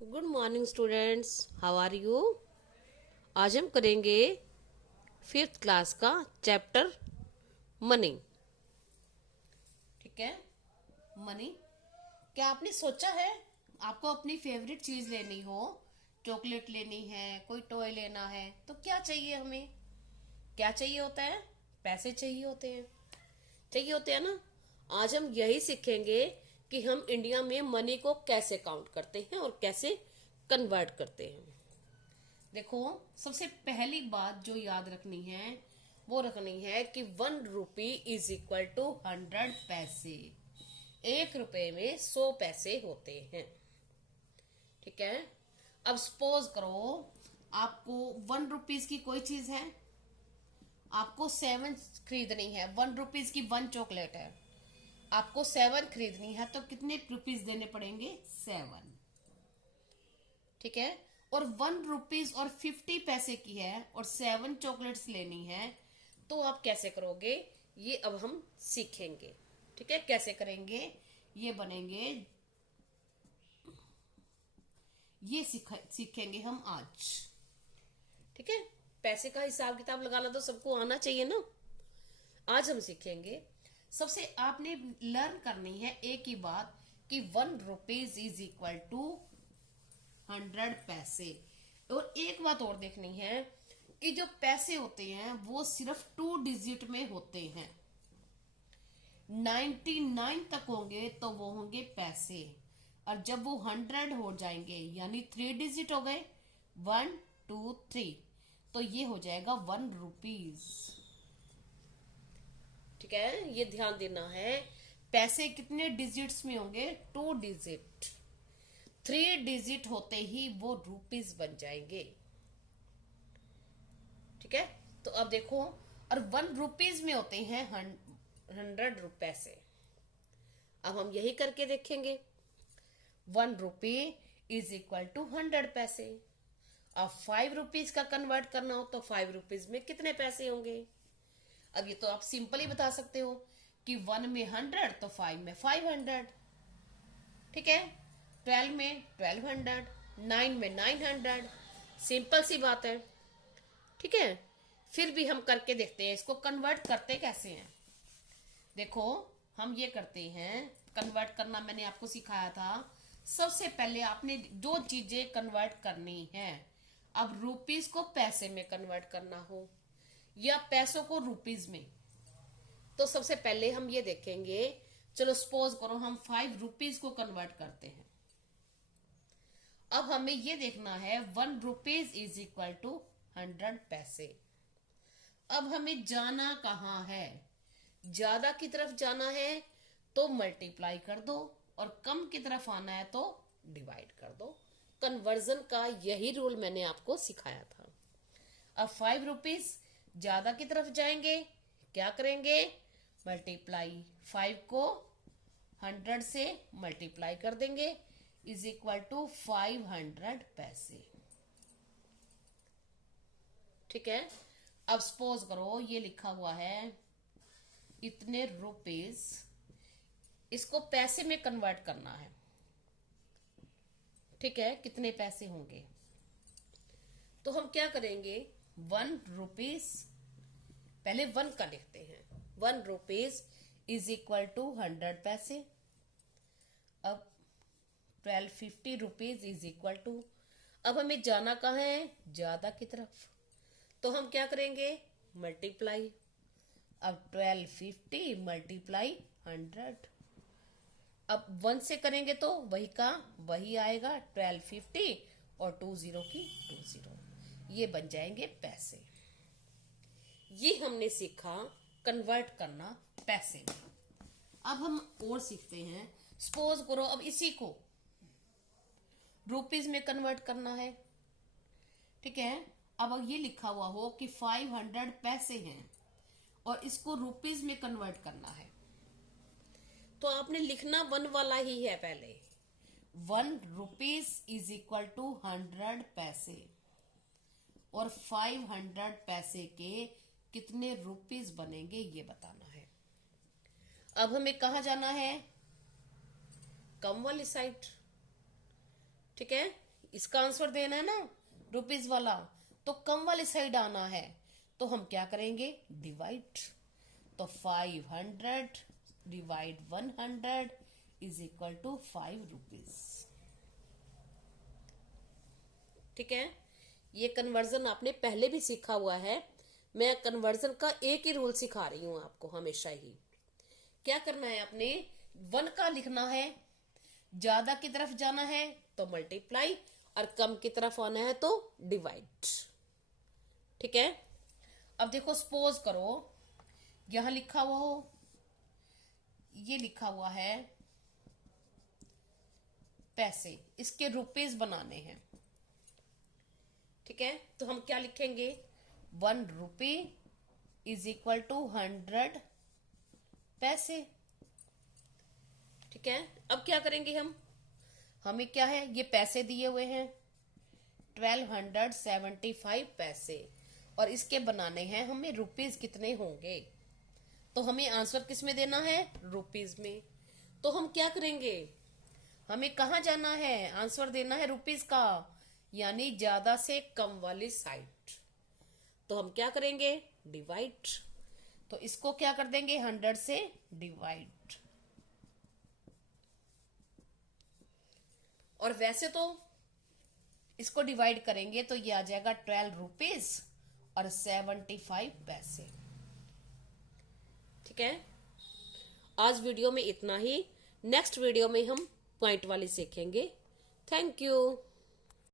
Good morning students, how are you. आज हम करेंगे फिफ्थ क्लास का चैप्टर मनी। ठीक है, मनी। क्या आपने सोचा है आपको अपनी फेवरेट चीज लेनी हो, चॉकलेट लेनी है, कोई टॉय लेना है, तो क्या चाहिए हमें? क्या चाहिए होता है? पैसे चाहिए होते हैं, चाहिए होते हैं ना। आज हम यही सीखेंगे कि हम इंडिया में मनी को कैसे काउंट करते हैं और कैसे कन्वर्ट करते हैं। देखो, सबसे पहली बात जो याद रखनी है वो रखनी है कि 1 रुपी इज इक्वल टू 100 पैसे। 1 रुपए में 100 पैसे होते हैं। ठीक है, अब सपोज करो आपको 1 रुपीज की कोई चीज है, आपको 7 खरीदनी है। 1 रुपीज की 1 चॉकलेट है, आपको 7 खरीदनी है, तो कितने रुपीज देने पड़ेंगे? 7। ठीक है, और 1 रुपीज और 50 पैसे की है और 7 चॉकलेट्स लेनी है, तो आप कैसे करोगे ये अब हम सीखेंगे। ठीक है, कैसे करेंगे ये बनेंगे, ये सीखेंगे हम आज। ठीक है, पैसे का हिसाब किताब लगाना तो सबको आना चाहिए ना। आज हम सीखेंगे। सबसे आपने लर्न करनी है एक ही बात कि 1 रुपीज इज इक्वल टू 100 पैसे। और एक बात और देखनी है कि जो पैसे होते हैं वो सिर्फ 2 डिजिट में होते हैं। 99 तक होंगे तो वो होंगे पैसे, और जब वो 100 हो जाएंगे यानी 3 डिजिट हो गए, 1 2 3, तो ये हो जाएगा 1 रुपीज। ठीक है, ये ध्यान देना है। पैसे कितने डिजिट्स में होंगे? 2 डिजिट। 3 डिजिट होते ही वो रुपीज बन जाएंगे। ठीक है, तो अब देखो, और 1 रुपीज में होते हैं 100 पैसे। अब हम यही करके देखेंगे। 1 रुपी इज इक्वल टू 100 पैसे। अब 5 रुपीज का कन्वर्ट करना हो तो 5 रुपीज में कितने पैसे होंगे? अब ये तो आप सिंपल ही बता सकते हो कि 1 में 100 तो 5 में 500। ठीक है, 12 में 1200, 9 में 900। सिंपल सी बात है। ठीक है, फिर भी हम करके देखते हैं इसको कन्वर्ट करते कैसे हैं। देखो, हम ये करते हैं, कन्वर्ट करना मैंने आपको सिखाया था। सबसे पहले आपने दो चीजें कन्वर्ट करनी है। अब रुपीज को पैसे में कन्वर्ट करना हो या पैसों को रुपीज में, तो सबसे पहले हम ये देखेंगे। चलो सपोज करो हम 5 रुपीज को कन्वर्ट करते हैं। अब हमें ये देखना है 1 रुपीज इज इक्वल टू 100 पैसे। अब हमें जाना कहाँ है? ज्यादा की तरफ जाना है तो मल्टीप्लाई कर दो, और कम की तरफ आना है तो डिवाइड कर दो। कन्वर्जन का यही रूल मैंने आपको सिखाया था। अब 5 रुपीज ज्यादा की तरफ जाएंगे, क्या करेंगे? मल्टीप्लाई 5 को 100 से मल्टीप्लाई कर देंगे, इज इक्वल टू 500 पैसे। ठीक है, अब सपोज करो ये लिखा हुआ है इतने रुपीज, इसको पैसे में कन्वर्ट करना है। ठीक है, कितने पैसे होंगे? तो हम क्या करेंगे? 1 रुपीज, पहले 1 का लिखते हैं। 1 रुपीज इज इक्वल टू 100 पैसे। अब 1250 रुपीज इज इक्वल टू, अब हमें जाना कहाँ है? ज्यादा की तरफ, तो हम क्या करेंगे? मल्टीप्लाई। अब 1250 मल्टीप्लाई 100। अब 1 से करेंगे तो वही का वही आएगा, 1250 और 20 की 20, ये बन जाएंगे पैसे। ये हमने सीखा कन्वर्ट करना पैसे में। अब हम और सीखते हैं। सपोज करो अब इसी को रुपीज में कन्वर्ट करना है। ठीक है, अब ये लिखा हुआ हो कि 500 पैसे हैं और इसको रुपीज में कन्वर्ट करना है, तो आपने लिखना 1 वाला ही है पहले। 1 रुपीज इज इक्वल टू 100 पैसे, और 500 पैसे के कितने रुपीज बनेंगे ये बताना है। अब हमें कहा जाना है? कम वाली साइड। ठीक है, इसका आंसर देना है ना रुपीज वाला, तो कम वाली साइड आना है, तो हम क्या करेंगे, डिवाइड। तो 500 divide 100 is equal to 5 rupees. ठीक है, ये कन्वर्जन आपने पहले भी सीखा हुआ है। मैं कन्वर्जन का एक ही रूल सिखा रही हूं आपको हमेशा ही। क्या करना है, आपने 1 का लिखना है, ज्यादा की तरफ जाना है तो मल्टीप्लाई, और कम की तरफ आना है तो डिवाइड। ठीक है, अब देखो सपोज करो यहां लिखा हुआ हो, ये लिखा हुआ है पैसे, इसके रुपीज बनाने हैं। ठीक है, तो हम क्या लिखेंगे, 1 रुपी इज इक्वल टू 100 पैसे। ठीक है, अब क्या करेंगे हम, हमें क्या है, ये पैसे दिए हुए हैं 1275 पैसे, और इसके बनाने हैं हमें रुपीज कितने होंगे, तो हमें आंसर किस में देना है, रुपीज में। तो हम क्या करेंगे, हमें कहा जाना है, आंसर देना है रुपीज का, यानी ज्यादा से कम वाली साइड। तो हम क्या करेंगे, डिवाइड। तो इसको क्या कर देंगे, 100 से डिवाइड। और वैसे तो इसको डिवाइड करेंगे तो ये आ जाएगा 12 रुपीज और 75 पैसे। ठीक है, आज वीडियो में इतना ही। नेक्स्ट वीडियो में हम पॉइंट वाली सीखेंगे। Thank you.